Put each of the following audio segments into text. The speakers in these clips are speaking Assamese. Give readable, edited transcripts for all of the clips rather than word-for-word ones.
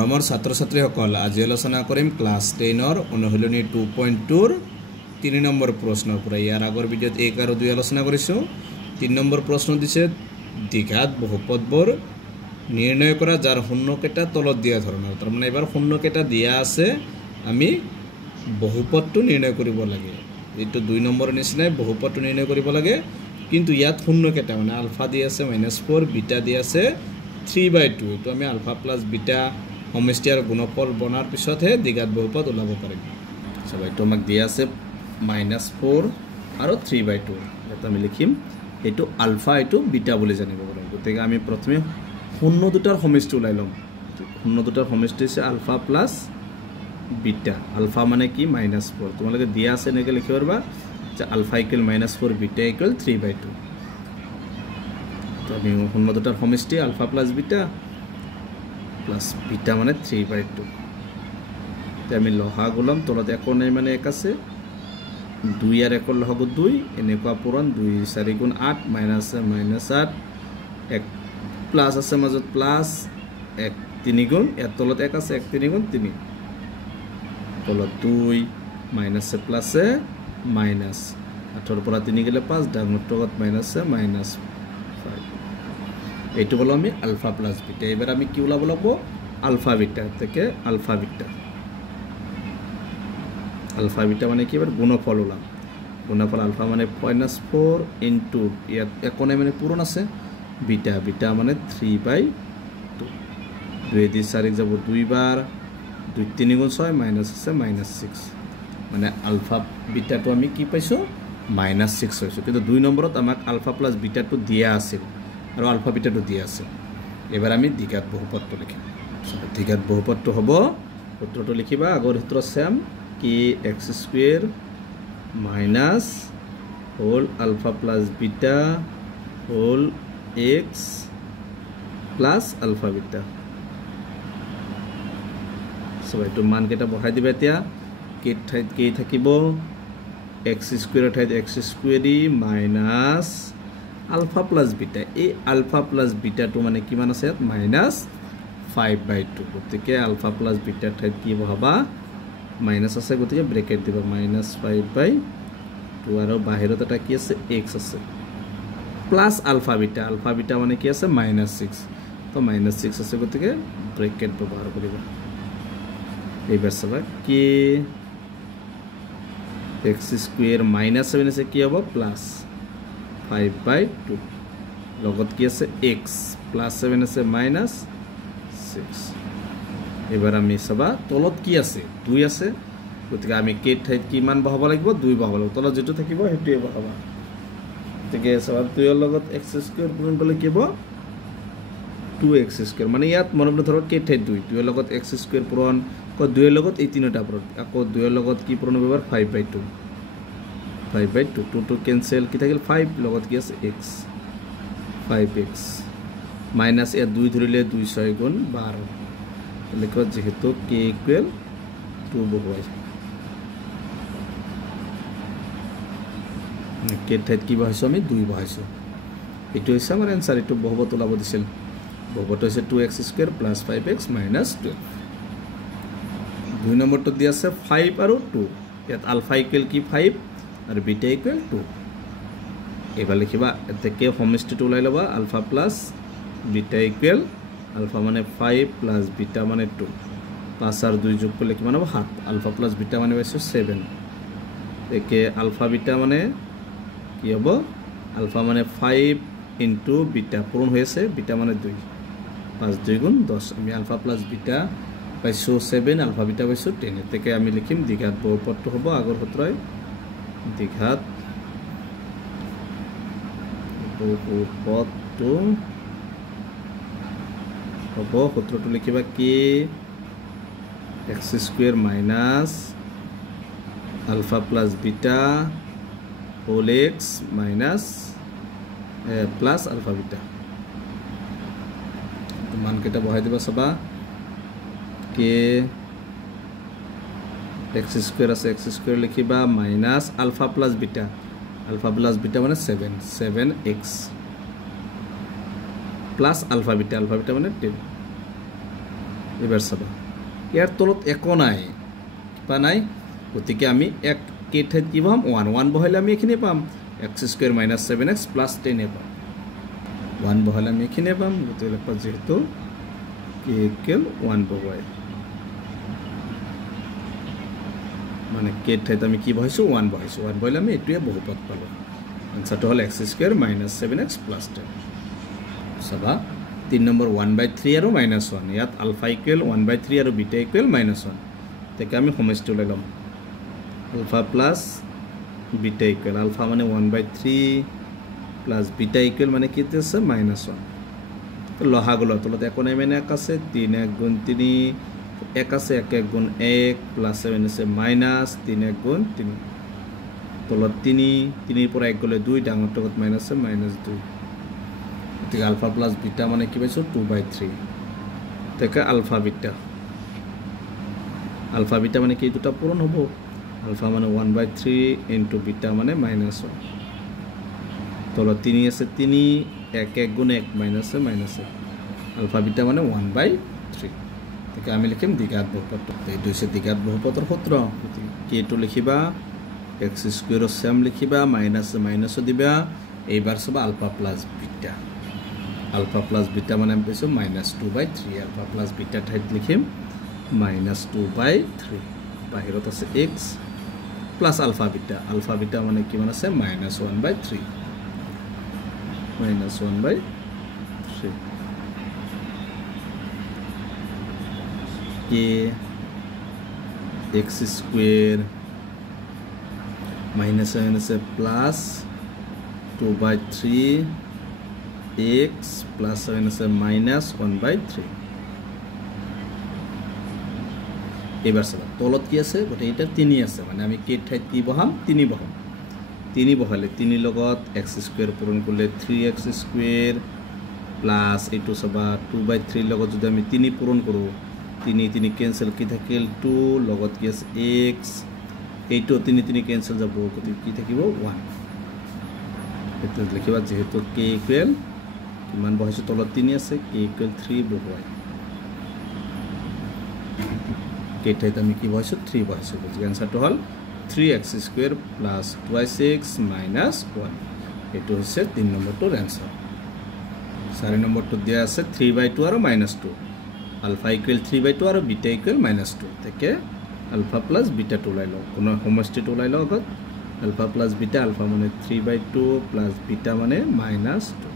নমৰ ছাত্ৰ ছাত্ৰীসকল আজি আলোচনা কৰিম ক্লাছ 10ৰ অনুশীলনী 2.2ৰ 3 নম্বৰ প্ৰশ্নৰ পৰা ইয়াৰ আগৰ ভিডিঅ'ত 1 আৰু 2 আলোচনা কৰিছো 3 নম্বৰ প্ৰশ্ন দিছে দ্বিঘাত বহুপদবোৰ নিৰ্ণয় কৰা যাৰ শূন্যকেইটা তলত দিয়া ধৰণৰ তাৰ মানে এবাৰ শূন্যকেইটা দিয়া আছে আমি বহুপদটো নিৰ্ণয় কৰিব লাগে এইটো 2 নম্বৰৰ নিচিনাই বহুপদটো নিৰ্ণয় কৰিব লাগে কিন্তু ইয়াত শূন্যকেইটা মানে আলফা দিয়া আছে -4 বিটা দিয়া আছে 3/2 এটো আমি আলফা প্লাস বিটা সমষ্টি আৰু গুণফল বনাৰ পিছতহে দ্বিঘাত বহুপদ ওলাব পাৰিম সব এটো আমাক দিয়া আছে -4 আৰু 3/2 এটা আমি লিখিম এটো আলফা এটো বিটা বুলি জানিব পাৰিম গতিকে আমি প্ৰথমে শূন্য দুটাৰ সমষ্টি ওলাই লম শূন্য দুটাৰ সমষ্টি আছে আলফা প্লাস বিটা আলফা মানে কি -4 তোমালোকে দিয়া আছে নেকে লিখিব পাৰবা যে আলফা ইকুয়াল -4 বিটা ইকুয়াল 3/2 তো আমি শূন্য দুটাৰ সমষ্টি alpha plus beta plus beta মানে 3/2 তে আমি লহা গুলাম তলতে একো নাই মানে 1 আছে 2 আর 1 লহা 2 এনেকুৱা পুৰণ 2 4 গুণ 8 মাইনাস -8 1 প্লাস আছে মাজত প্লাস 1 3 গুণ এর তলত 1 আছে 1 3 গুণ 3 তলত 2 মাইনাস প্লাস মাইনাস 8 পৰা 3 গেলে 5 ডাঙৰ তলত মাইনাস -5 এইটো বলো আমি আলফা প্লাস বিটা এবাৰ আমি কি ওলাব লাগব আলফা বিটা থেকে আলফা বিটা মানে কি এবাৰ গুণফল ওলাম গুণফল আলফা মানে -4 ইনটু ইয়াত একোনে মানে পূৰণ আছে বিটা মানে 3/2 2 দি 4 যাব 2 বার 2 3 গুণ 6 মাইনাস আছে -6 মানে আলফা বিটাটো আমি কি পাইছো -6 হইছো কিন্তু 2 নম্বৰত আমাক আলফা প্লাস বিটাটো দিয়া আছিল আৰু আলফা বিটাটো দিয়া আছে এবাৰ আমি দ্বিঘাত বহুপদটো লিখিম দ্বিঘাত বহুপদটো হ'ব সূত্ৰটো লিখিবা আগৰ সূত্ৰ সেম কি x² minus whole alpha plus beta whole x plus alpha beta so এইটো মান কেটা বহাই দিবা এতিয়া কে ঠাইত কে থাকিব x² ঠাইত x² minus alpha plus beta এই আলফা প্লাস বিটাটো মানে কিমান আছে -5/2 গতিকে আলফা প্লাস বিটা ঠাইত কি বহাবা মাইনাস আছে গতিকে ব্র্যাকেট দিবা -5/2 আৰু বাহিৰত এটা কি আছে x আছে প্লাস আলফা বিটা মানে কি আছে -6 তো -6 আছে গতিকে ব্র্যাকেট ব্যৱহাৰ কৰিবা এইবাৰ চাবা কি x² -7 আছে কি হ'ব প্লাস 5/2 লগত কি আছে x +7 আছে -6 এবাৰ আমি সবা তলত কি আছে 2 আছে গতিকে আমি কে ঠাইত কি মান বহাব লাগিব 2 বহাব লাগিব তলত যেটো থাকিব হেতুৱে বহাবা গতিকে সবা 2 এৰ লগত x² পূৰণ কৰিলে কি হ'ব 2x² মানে ইয়াত মনত ধৰক কে ঠাইত 2 এৰ লগত x² পূৰণ ক 2 এৰ লগত এই তিনটা পূৰণ আকৌ 2 এৰ লগত কি পূৰণ হ'ব 5/2 2 cancel কি থাকিল 5 লগত কি আছে x 5x মাইনাস এ 2 ধৰিলে 2 6 গুণ 12 লিখো যেহেতু k ইকুয়াল 2 বহাই k ঠাইত কি বহাইছো আমি 2 বহাইছো এটো হৈছে আমাৰ आंसर এটো বহুপদ ওলাব দিছিল বহুপদ হৈছে 2x² + 5x - 12 2 নম্বৰটো দি আছে 5 আৰু 2 ইয়াত আলফা ইকুয়াল কি 5 আৰু বিটা ইকুয়াল 2 এবাৰ লিখিবা এতেকে সমষ্টিটো ওলাই লবা alpha plus beta equal alpha মানে 5 প্লাস বিটা মানে 2 5 আর 2 যোগ করলে কি মানে 7 আলফা প্লাস বিটা মানে পাইছো 7 একে আলফা বিটা মানে কি হবে আলফা মানে 5 ইনটু বিটা পূরণ হয়েছে বিটা মানে 2 5 2 গুণ 10 আমি আলফা প্লাস বিটা পাইছো 7 আলফা বিটা পাইছো 10 এতেকে আমি লিখিম দ্বিঘাত বহুপদটো হ'ব আগৰ সূত্ৰই দ্বিঘাত বহুপদটো হ'ব সূত্ৰটো লিখিবা কি x² minus alpha plus beta whole x minus plus alpha beta মান কেটা বহাই দিবা সবা কে x² আছে x² লিখিবা মাইনাস আলফা প্লাস বিটা মানে 7x প্লাস আলফা বিটা মানে 10 এবাৰ চাবা ইয়াৰ তলত একো নাই কিবা নাই গতিকে আমি এক কে ঠাইত কি পাম 1 1 বহালে আমি এখিনি পাম x² - 7x + 10 পাম 1 বহালে আমি এখিনি পাম গতিকে লেখা যেহেতু k = 1 বহাই মানে k ঠাইত আমি কি বহাইছো 1 বহাইছো 1 বহালে আমি এটোৱে বহুপদ পালো আনসাৰটো হল x² - 7x + 10 চাবা 3 নম্বৰ 1/3 আৰু -1 ইয়াত আলফা ইকুৱেল 1/3 আৰু বিটা ইকুৱেল -1 তেকে আমি সমষ্টি উলাই লম alpha plus beta equal alpha মানে 1/3 প্লাস বিটা ইকুৱেল মানে কি আছে -1 তো লহাগুলো তলত একো নাই মানে 1 আছে 3 1 গুণ 3 1 আছে 1 1 গুণ 1 প্লাস 7 আছে মাইনাস 3 1 গুণ 3 তলত 3 3 পৰা 1 গলে 2 ডাঙৰ তলত মাইনাস আছে -2 ঠিক আলফা প্লাস বিটা মানে কি পাইছো 2/3 তেকে আলফা বিটা মানে কি দুটা পূরণ হ'ব আলফা মানে 1/3 ইনটু বিটা মানে -1 তলত 3 আছে 3 1 1 গুণ 1 মাইনাস আছে -1 আলফা বিটা মানে 1/3 তেকে আমি লিখিম দ্বিঘাত বহুপদ এইটো হৈছে দ্বিঘাত বহুপদৰ সূত্ৰ কি টো লিখিবা x² ৰ সেম লিখিবা মাইনাস দিবা এইবাৰ সব আলফা প্লাস বিটা মানে আমি পাইছো -2/3 আলফা প্লাস বিটা ঠাইত লিখিম -2/3 বাহিৰত আছে x প্লাস আলফা বিটা মানে কি মানে আছে -1/3 k x² minus আছে প্লাস 2/3 x plus 7 আছে -1/3 এবাৰ চাবা তলত কি আছে গটে এটা 3 আছে মানে আমি কে ঠাইত কি বহাম 3 বহাম 3 বহালে 3 লগত x² পূৰণ কৰিলে 3x² প্লাস এইটো চাবা 2/3 লগত যদি আমি 3 পূৰণ কৰো 3 ক্যান্সেল কি থাকিল 2 লগত কি আছে x এইটো 3 ক্যান্সেল যাব গতি কি থাকিব 1 এটা লিখিবা যেহেতু k ইকুৱেল কিমান বহাইছো তলত 3 আছে k ইকুৱেল 3 বহাই k ঠাইত আমি কি বহাইছো 3 বহাইছো গতিকে আনসাৰটো হল 3x² plus 2x minus 1 এটো হৈছে 3 নম্বৰটোৰ আনসাৰ 4 নম্বৰটো দিয়া আছে 3/2 আৰু -2 আলফা ইকুৱেল 3/2 আৰু বিটা ইকুৱেল -2 তেকে আলফা প্লাস বিটা টো ওলাই লও কোন সমষ্টিটো ওলাই লও আগত আলফা প্লাস বিটা আলফা মানে 3/2 প্লাস বিটা মানে -2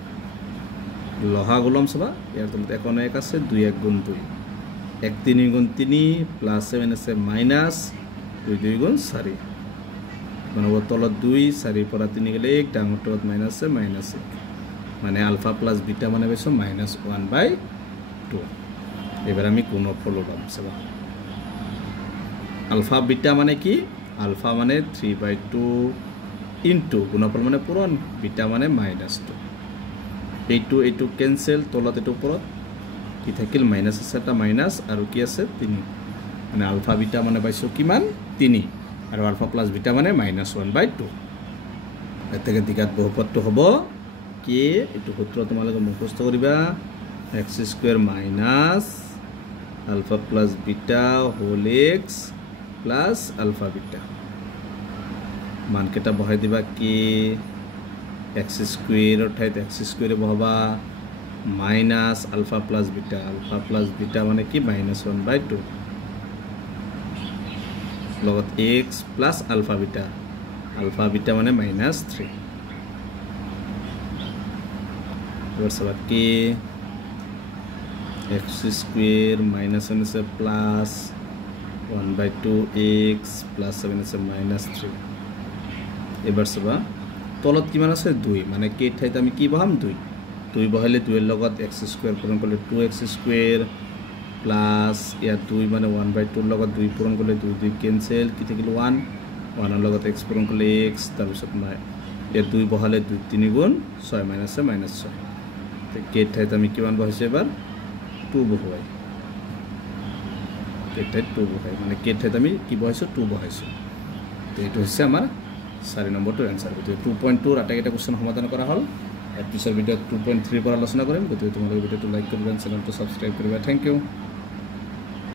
লহা গুলম সবা ইয়াৰ তলত একো নাই এক আছে 2 1 গুণ 2 1 3 গুণ 3 প্লাস 7 আছে মাইনাস 2 2 গুণ 4 মানে তলত 2 4 পৰা 3 গলে 1 ডাঙৰ তলত মাইনাস আছে -1 মানে আলফা প্লাস বিটা মানে বেছো -1/2 এবাৰ আমি কোন ফলো লম সবা আলফা বিটা মানে কি আলফা মানে 3/2 ইনটু গুণফল মানে পূৰণ বিটা মানে -2 এইটো ক্যান্সেল তলত এটো ওপৰত কি থাকিল মাইনাস আছে এটা মাইনাস আৰু কি আছে 3 মানে আলফা বিটা মানে পাইছো কিমান 3 আৰু আলফা প্লাস বিটা মানে -1/2 এতেকে দ্বিঘাত বহুপদটো হ'ব কি এটো সূত্ৰ তোমালোকে মুখস্থ কৰিবা x² minus alpha plus beta whole x plus alpha beta মান কেটা বহাই দিবা কি x² or ঠাইত x² বহাবা minus alpha plus beta মানে কি -1/2 লগত x plus alpha beta মানে -3 এবার সবা কি x² minus 1 আছে plus 1/2 x plus 7 আছে -3 এবার সবা তলত কিমান আছে 2 মানে k ঠাইত আমি কি বহাম 2 বহালে 2 এর লগত x² পূরণ করলে 2x² প্লাস ইয়া 2 মানে 1/2 এর লগত 2 পূরণ করলে 2 ক্যান্সেল কি থাকিল 1 1 এর লগত x পূরণ করলে x তার পিছত নাই ইয়া 2 বহালে 2 3 গুণ 6 মাইনাস -6 তো k ঠাইত আমি কিমান বহাইছে এবাৰ 2 বহাই k ঠাইত 2 বহাই মানে k ঠাইত আমি কি বহাইছো 2 বহাইছো তো এটো হৈছে আমাৰ 4 নম্বৰটোৰ आंसर গতি 2.2 আটাইকেইটা কোশ্চেন সমাধান কৰা হল এপিসোড ভিডিও 2.3 পৰা আলোচনা কৰিম গতি তোমালোকে ভিডিওটো লাইক কৰিবা চেনেলটো সাবস্ক্ৰাইব কৰিবা থ্যাংক ইউ